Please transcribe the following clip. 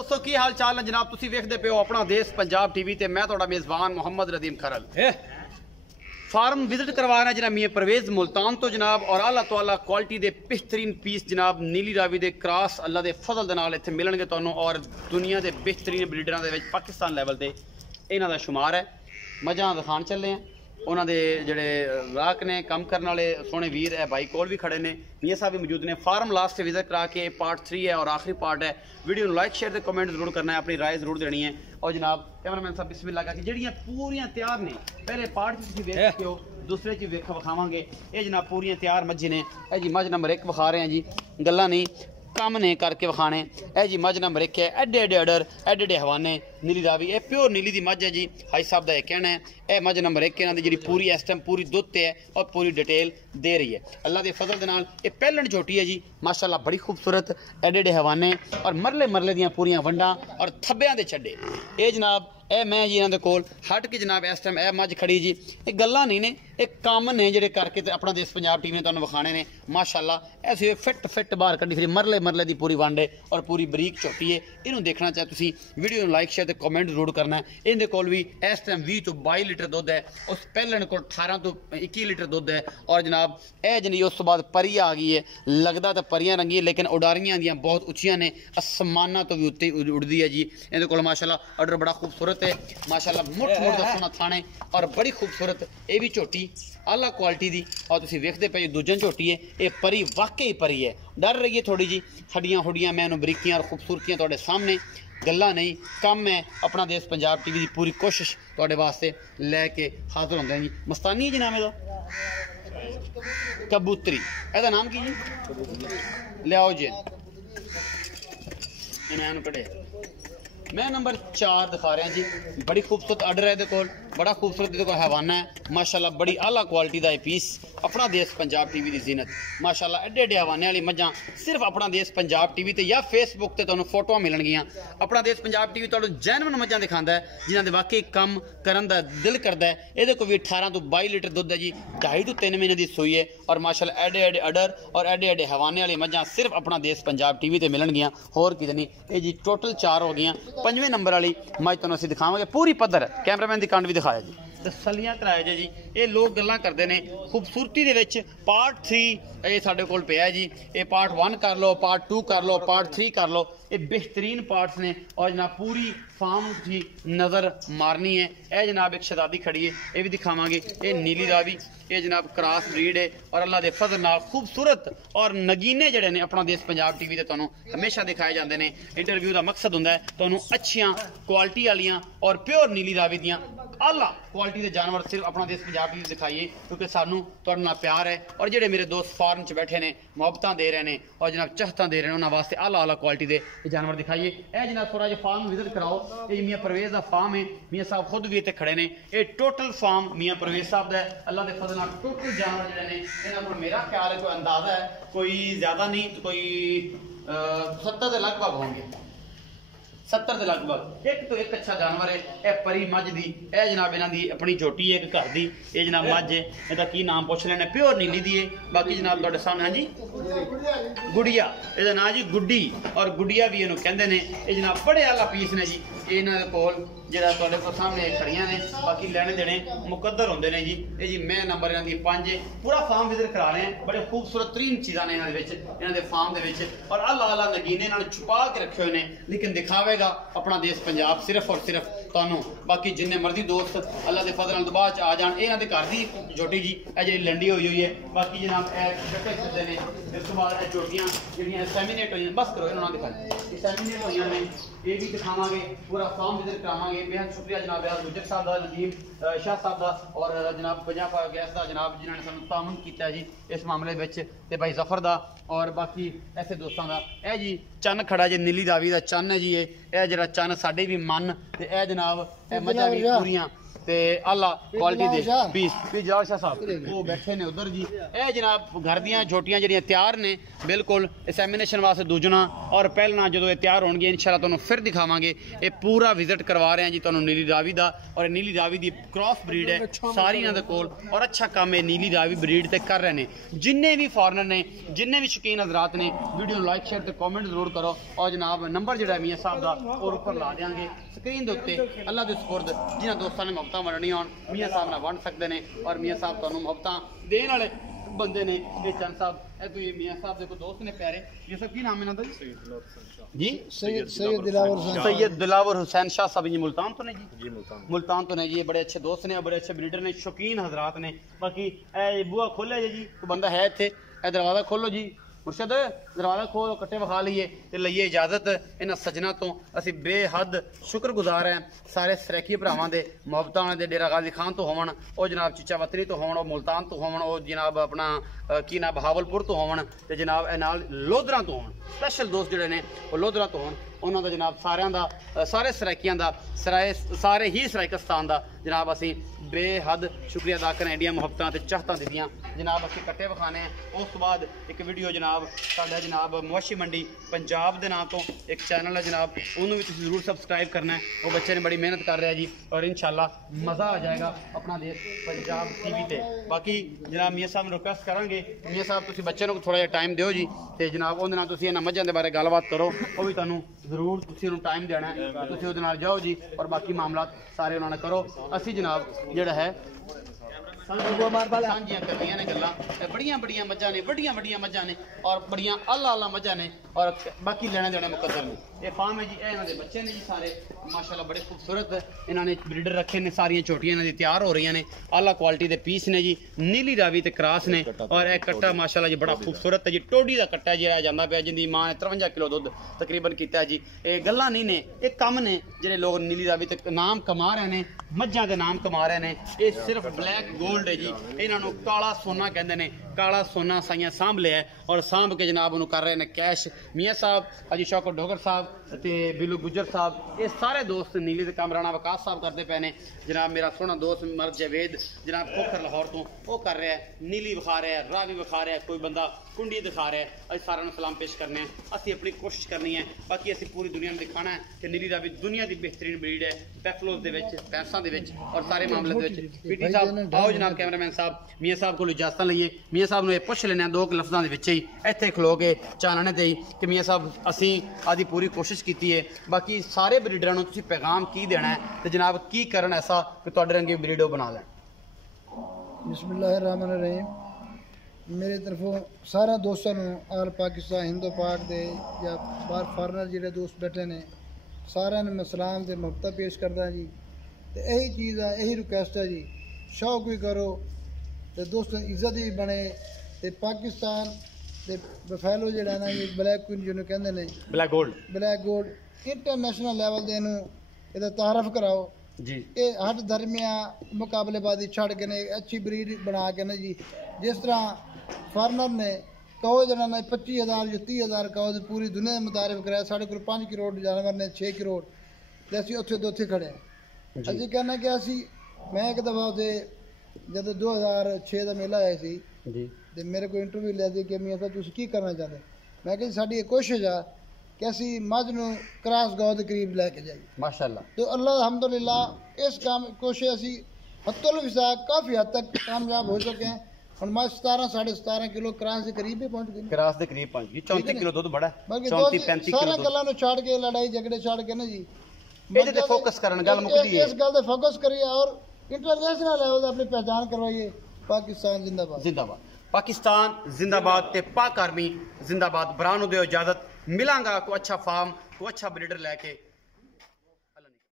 दोस्तों की हाल चाल है जनाब तुसी वेखदे पे हो अपना देश पंजाब टीवी ते मैं तुहाडा मेज़बान मोहम्मद रदीम खरल फार्म विजिट करवाना जनाब मियां परवेज मुल्तान तो जनाब और आला तो आला क्वालिटी दे बेहतरीन पीस जनाब नीली रावी दे क्रॉस अल्लाह दे फजल दे नाल इत्थे मिलणगे तुहानू और दुनिया दे बेहतरीन ब्रीडरां दे विच पाकिस्तान लेवल ते इन्हां दा शुमार है। मझां दिखाण चले हैं उन्हां दे जेहड़े राक ने काम करने वाले सोहने वीर है भाई कोल भी खड़े ने मियां साहब भी मौजूद ने। फार्म लास्ट विजिट करा के पार्ट 3 है और आखिरी पार्ट है। वीडियो को लाइक शेयर ते कमेंट जरूर करना है, अपनी राय जरूर देनी है। और जनाब कैमरामैन साहब बिस्मिल्लाह का कि जेहड़ियां पूरियां तैयार ने पहले पार्ट तुसीं वेख चुके हो दूसरे च वेख विखावांगे ये जनाब पूरियां तैयार मझ ने। ए जी मझ नंबर 1 विखा रहे हैं जी, गल्ला नहीं कम ने करके विखाने। ए जी मझ नंबर 1 है एडे एडे अडर एडे एडे हवाने नीली रावी ए प्योर नीली दी मझ है जी। हाई साहब का यह कहना है ए मझ नंबर 1 इन्हां दी जी पूरी इस टाइम पूरी दुध है और पूरी डिटेल दे रही है अल्लाह के फजल दे नाल। ये पहलन छोटी है जी माशाल्लाह बड़ी खूबसूरत एडे एडे हवाने और मरले मरले दियां पूरियां वंडा और थब्बियां दे छड्डे। ये जनाब ए मैं जी इन्हां दे कोल हट के जनाब इस टाइम ए मझ खड़ी जी ये गल्लां नहीं ने ये काम ने जेडे करके ते अपना देश पंजाब टीवी ने तुहानू विखाने ने माशाल्लाह। ऐसे फिट फिट बाहर कड्डी फिर मरले मरले दी पूरी वंड है और पूरी बरीक झोटी है। इनू देखना चाहे तुसी वीडियो को लाइक शेयर ते कमेंट जरूर करना है। इहदे कोल भी इस टाइम 20 तो 22 लीटर दुध है, उस पहले कोल 18 तो 21 लीटर दुध है। और जनाब ए जनी उस तो बाद परी आ गई है, लगता तो परियां रंगी है लेकिन उडारियां दियां बहुत उच्चियां ने, आसमाना तो भी उत्ते उड़दी है जी। इहदे कोल माशाल्लाह ऑर्डर बड़ा खूबसूरत है माशाल्लाह, मुठ मुठ दा सोना थाने और बड़ी खूबसूरत ये भी झोटी आला क्वालिटी दी। और तुसीं वेखदे पे दूजन झोटी है ये परी वाकई परी है। डर रही है थोड़ी जी हड्डियां हुड्डियां मैं बरीकियां और खूबसूरतियां तुहाडे सामने गल्ला नहीं कम है। अपना देश पंजाब टीवी की पूरी कोशिश तुहाडे वास्ते लैके हाजिर होंदे हैं जी। मस्तानी है जी नाम एदा कबूतरी, एदा नाम की जी लियाओ जी इन्हें कटे। मैं नंबर 4 दिखा रहा जी, बड़ी खूबसूरत आर्डर है कोल, बड़ा खूबसूरत हैवाना है माशाल्लाह, बड़ी आला क्वालिटी का पीस अपना देश पंजाब टीवी की जीनत माशाल्लाह। एडे एडे हवाने वाली मझां सिर्फ अपना देश पंजाब टीवी ते या फेसबुक ते तुहानू फोटो मिलणगियां। अपना देश पंजाब टीवी तुहानू जैनवन मझां दिखांदा है जिन्हां दे वाकई कम करन दा दिल करदा है। इहदे कोल भी 18 तो 22 लीटर दुध है जी, 2.5 तो 3 महीने की सूई है और माशाल्लाह एडे एडे अडर और एडे एडे हवाने वाली मझां सिर्फ अपना देश पंजाब टीवी ते मिलणगियां, होर किते नहीं। ये जी टोटल 4 हो गई। 5वें नंबर वाली मझ तुहानू असीं दिखावांगे पूरी पद्धर, कैमरामैन दी कंड भी दिखाया जी तसलियां कराए जी। ये लोग गल्लां करते हैं खूबसूरती दे विच। पार्ट 3 ये साडे कोल पिया है जी, ये पार्ट 1 कर लो, पार्ट 2 कर लो, पार्ट 3 कर लो, ये बेहतरीन पार्ट्स ने। और जनाब पूरी फार्म की नज़र मारनी है। यह जनाब एक शहजादी खड़ी है ये भी दिखावांगे, ये नीली रावी ये जनाब क्रॉस ब्रीड है और अल्लाह के फजल नाल खूबसूरत और नगीने जड़े ने अपना देश पंजाब टीवी ते तुहानू हमेशा दिखाए जाते हैं। इंटरव्यू का मकसद होंदा है तुहानू अच्छियां क्वालिटी वालियां और प्योर नीली रावी दियां आला क्वालिटी के जानवर सिर्फ अपना देश पंजाब टीवी दिखाइए, क्योंकि सानू तुहाडे नाल प्यार है। और जेडे मेरे दोस्त फार्म च बैठे ने मुहब्बतां दे रहे हैं और जनाब चाहतां दे रहे हैं उन्होंने वास्ते आला आला क्वालिटी के जानवर दिखाइए। यह जनाब थोड़ा जिहा फार्म विजिट कराओ। ये मियाँ परवेज का फार्म है, मियाँ साहब खुद भी इतने खड़े ने। ये टोटल फार्म मियाँ परवेज साहब का है। अल्लाह के फजल नाल टोटल जानवर जिहड़े ने इन्हां कोल मेरा ख्याल है कोई अंदाजा है कोई ज्यादा नहीं तो कोई 70 के लगभग होंगे, 70 के लगभग। एक तो एक अच्छा जानवर है यह परी मझ दी। यह जनाब इन्हां दी अपनी झोटी है एक घर दी। ये जनाब मझ है, इसका की नाम पूछ लेना, प्योर नीली दी है। बाकी जनाब तुहाडे सामने हाँ जी गुड़िया, इसका नाम जी गुड्डी और गुड़िया भी इन्हू कहंदे ने। ये जनाब बड़े आला पीस ने जी इन्हां दे कोल जिहड़ा तुहाडे कोल सामने खड़ियां ने। बाकी लेने देने मुकद्दर होंदे ने जी। ये जी मैं नंबर इन्हां दी 5 है। पूरा फार्म विजिट करा रहे हैं, बड़े खूबसूरत तरीन चीज़ां ने इन्हां दे विच, इन्हां दे फार्म दे विच और आला आला नगीने इन्हां नूं छुपा के रखे हुए ने, लेकिन दिखावेगा अपना देश पंजाब सिर्फ और सिर्फ तुहानू। बाकी जिन्ने मर्जी दोस्त अल्लाह के फजल नाल दुबारा च आ जान। इन्हां दे घर दी झोटी जी ए जिहड़ी लंडी हुई हुई है। बाकी जनाब ए कट्टे फिरदे ने, इस तो बाद ए झोटियां जिहड़ियां सैमिनेट होई बस करो इन्हां दिखा सैमिनेट होई ने, ये भी दिखावांगे। पूरा फार्म विजिट करावांगे। बेहद शुक्रिया जनाब गुजर साहब का, नदीम शाह साहब का और जनाब पंजाब गैस का जनाब जिन्होंने सानू तामन किया जी इस मामले में, ते भाई जफर का और बाकी ऐसे दोस्तों का। यह जी चन्न खड़ा जी नीली रावी का चन्न है जी। ये जरा चन्न साडे भी मन ते ए जनाब ए मझां भी पूरियां ਤੇ ਆਲਾ ਕੁਆਲਿਟੀ ਦੇ ਪੀਸ ਵੀ ਜਲਾਲ ਸ਼ਾਹ ਸਾਹਿਬ ਉਹ ਬੈਠੇ ਨੇ ਉਧਰ ਜੀ। ਇਹ ਜਨਾਬ ਘਰ ਦੀਆਂ ਛੋਟੀਆਂ ਜਿਹੜੀਆਂ ਤਿਆਰ ਨੇ ਬਿਲਕੁਲ ਐਗਜ਼ਾਮੀਨੇਸ਼ਨ ਵਾਸਤੇ ਦੂਜਣਾ ਔਰ ਪਹਿਲਾਂ ਜਦੋਂ ਇਹ ਤਿਆਰ ਹੋਣਗੀਆਂ ਇਨਸ਼ਾਅੱਲਾ ਤੁਹਾਨੂੰ ਫਿਰ ਦਿਖਾਵਾਂਗੇ। ਇਹ ਪੂਰਾ ਵਿਜ਼ਿਟ ਕਰਵਾ ਰਹੇ ਹਾਂ ਜੀ ਤੁਹਾਨੂੰ ਨੀਲੀ ਰਾਵੀ ਦਾ, ਔਰ ਨੀਲੀ ਰਾਵੀ ਦੀ ਕ੍ਰਾਸ ਬਰੀਡ ਹੈ ਸਾਰੀ ਇਹਨਾਂ ਦੇ ਕੋਲ, ਔਰ ਅੱਛਾ ਕੰਮ ਹੈ ਨੀਲੀ ਰਾਵੀ ਬਰੀਡ ਤੇ ਕਰ ਰਹੇ ਨੇ। ਜਿੰਨੇ ਵੀ ਫॉरेनर ਨੇ, जिन्ने भी शौकीन हजरात ने, वीडियो लाइक शेयर तो कमेंट जरूर करो। और जनाब नंबर जो मियाँ साहब का और ऊपर ला देंगे स्क्रीन के उत्ते। अल्लाह के सुपुर्द जिन्होंने दोस्तों ने मुहब्बत वंडनी हो मियाँ साहब नाल वंड सकते हैं, और मियाँ साहब तुहानू मुहब्बत देने वाले बंदे ने। ये चंद साहब ए तो ये मियाँ साहब देखो दोस्त ने प्यारे। ये सब की नाम है इन्हां दा जी? सैयद दिलावर हुसैन शाह साहब जी मुल्तान तो ने जी? मुल्तान तो ने जी। बड़े अच्छे दोस्त ने, बड़े अच्छे ब्रीडर ने, शौकीन हजरात ने। बाकी ए बुआ खोले जी, कोई बंदा है इत्थे, ए दरवाज़ा खोलो जी मुर्शद, दरवाज़ा खोलो, कट्टे विखा लीए ते लईए इजाजत इन्हां सजना तो। असीं बेहद शुक्रगुजार हैं सारे सरैकी भरावां दे, मुहब्बतां दे, डेरा गाजी खान तो होवन, ओ जनाब चीचा वतनी तो होवन, ओ मुल्तान तो होवन, ओ जनाब अपना की ना बहावलपुर तो होवन, ते जनाब ए नाल लोधरा तो होवन। स्पैशल दोस्त जिहड़े ने ओ लोधरा तो होवन। उन्होंने तो जनाब सारियां दा, सारे सराइकियां दा, सारे ही सराइकिस्तान दा जनाब असीं बेहद शुक्रिया अदा करें। एडियां मुहब्बतां ते चाहतां दित्तियां जनाब। असीं कट्टे विखाने हैं। उस बाद एक वीडियो जनाब साडा जनाब मवाशी मंडी पंजाब दे नाम तो एक चैनल है जनाब, उन्होंने भी तुसीं जरूर सबसक्राइब करना है। वो बच्चे ने बड़ी मेहनत कर रहे हैं जी, और इंशाल्लाह मज़ा आ जाएगा अपना देश पंजाब TV ते। बाकी जनाब मियाँ साहब रिक्वेस्ट करांगे, मियाँ साहब तुसीं बच्चे नूं थोड़ा जिहा टाइम दिओ जी, ते जनाब उहदे नाल तुसीं इन्हां मझां दे बारे गलबात करो। वो भी तुहानूं जरूर तुसीं उहनूं टाइम देना है, तुसीं उहदे नाल जाओ जी, और बाकी मामला सारे उन्होंने करो। असी जनाब जिहड़ा है साझियां करनियां ने गल्लां, बड़ियां बड़ियां मझां ने, वड्डियां वड्डियां मझां ने, और बड़ियां आला आला मझां ने, और बाकी लेने देने मुकद्दर ने। ये फार्म है जी, ये इन्हां दे बच्चे ने जी सारे माशाल्लाह बड़े खूबसूरत इन्होंने ब्रीडर रखे ने। सारियां छोटियां इन्हां दी तैयार हो रही ने, आला क्वालिटी दे पीस ने जी, नीली रावी ते क्रास ने। और यह कट्टा माशाल्लाह जी बड़ा खूबसूरत है जी, टोडी दा कट्टा जिहड़ा जांदा पिया, जिंदी मां ने 53 किलो दुध तकरीबन कीता जी। ये गल्लां नहीं ने, ये कम ने जिहड़े लोग नीली रावी ते नाम कमा रहे ने, मझां दे नाम कमा रहे ने। ये सिर्फ ब्लैक गोल्ड है जी, इन्हों काला सोना कहते हैं। काला सोना साइयां सांभ लिया है, और सांभ के जनाब उन्होंने कर रहे हैं कैश। मियाँ साहब, अजी शौकत डोगर साहब ते बिलू गुजर साहब, ये सारे दोस्त नीली ते कामराना वकास साहब करते पे ने। जनाब मेरा सोहना दोस्त मर्द जावेद जनाब खोखर लाहौर तो वो कर रहा है, नीली विखा रहा है, रावी विखा रहा है, कोई बंदा कुंडी दिखा रहा है। अस सारे सलाम पेश करने हैं, असी अपनी कोशिश करनी है। बाकी असी पूरी दुनिया में दिखाना है कि नीली रावी दुनिया की बेहतरीन ब्रीड है, पैफलोज दे विच, पैंसां दे विच, और सारे मामले दे विच। पीटी साहब आओ जनाब, कैमरामैन साहब मियाँ साहब को इजाजत लईए। मियाँ साहब ने पुछ लेने दो लफ्ज़ों के विच ही इत्थे खलो के चानने ते ही कि मियाँ साहब असी आदि पूरी कोशिश की है। बाकी सारे ब्रीडरां नूं तुसीं पैगाम की देना है, तो जनाब की करन ऐसा कि तुहाडे रंगे ब्रीड बना लें। बिस्मिल्लाहिर्रहमानिर्रहीम। मेरे तरफों सारे दोस्तों आल पाकिस्तान हिंदू पाक दे या बाहर फॉरेनर जिहड़े दोस्त बैठे ने सारे मैं सलाम ते मुहब्बत पेश करदा जी। तो यही चीज़ है, यही रिक्वेस्ट है जी, शौक भी करो तो दोस्तों इज्जत भी बने। तो पाकिस्तान ते बफेलो जिहड़ा ना ये ब्लैक क्वीन जिन्होंने कहते हैं, ब्लैक गोल्ड इंटरनेशनल लेवल दे इहनूं इहदा तारफ कराओ जी। ये हट दरमिया मुकाबलेबाजी छड़ के ने अच्छी ब्रीड बना के ना जी। जिस तरह फॉरेनर ने कहो जना ने 25,000 या 30,000 कहो तो पूरी दुनिया में मुतारिफ कराया। साढ़े को 5 करोड़ जानवर ने 6 करोड़ तो असी उत्थे दो उत्थे खड़े हैं। असी कहना कि असी मैं एक दफ़ा उत्थे जब 2006 का मेला आया सी तो मेरे को इंटरव्यू लिया सी कि मियाँ साहब तुसीं की करना चाहते। मैं कि साडी ये कोशिश है कि असी मझ नूं क्रॉस गौ के करीब लैके जाइए माशाअल्लाह। तो अल्लाह अल्हम्दुलिल्लाह इस काम कोशिश असी हत्तुल विसा काफ़ी हद तक कामयाब हो चुके हैं। हम मझ 17 साढ़े 17 किलो क्रॉस के करीब भी पहुँच गए। क्रॉस के करीब पहुँच गई, 34 किलो दूध बड़ा, 34-35 किलो गल्लां नूं छड़ के लड़ाई झगड़े छड़ के ना जी ਇਹਦੇ ਤੇ ਫੋਕਸ ਕਰਨ ਗੱਲ ਮੁੱਕਦੀ ਹੈ। इस गल पे फोकस करिए और इंटरनेशनल लेवल अपनी पहचान करवाइए। पाकिस्तान जिंदाबाद, जिंदाबाद पाकिस्तान जिंदाबाद ते पाक आर्मी जिंदाबाद। भरा नूं दिओ इजाजत, मिलांगा को अच्छा फार्म को अच्छा ब्रीडर लैके।